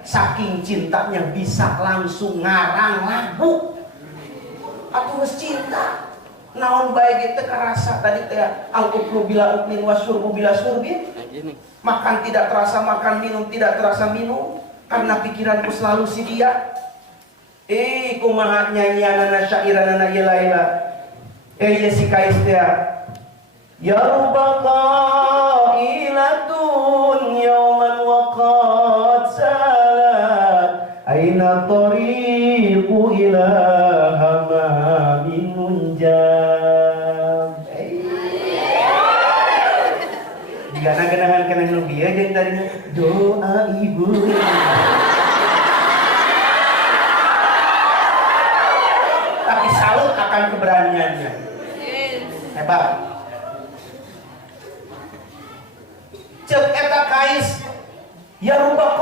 saking cintanya bisa langsung ngarang lagu. Atuh geus cinta naon bae teh karasa tadi teh al-uklu bila uklin wasyurbu bila syurbin. Makan tidak terasa makan, minum tidak terasa minum, karena pikiranku selalu si dia. Kumaha nyanyianana syairanana ieu laila. Ya si kais teh. Ya rubaka ilatun yauman waqad salat aina tariqu ila hamamin munjam. Gana-ganahan kana nu bieu jeung tadi doa ibu. Tapi salut akan keberaniannya. Hebat. Cek eta kais ya rubah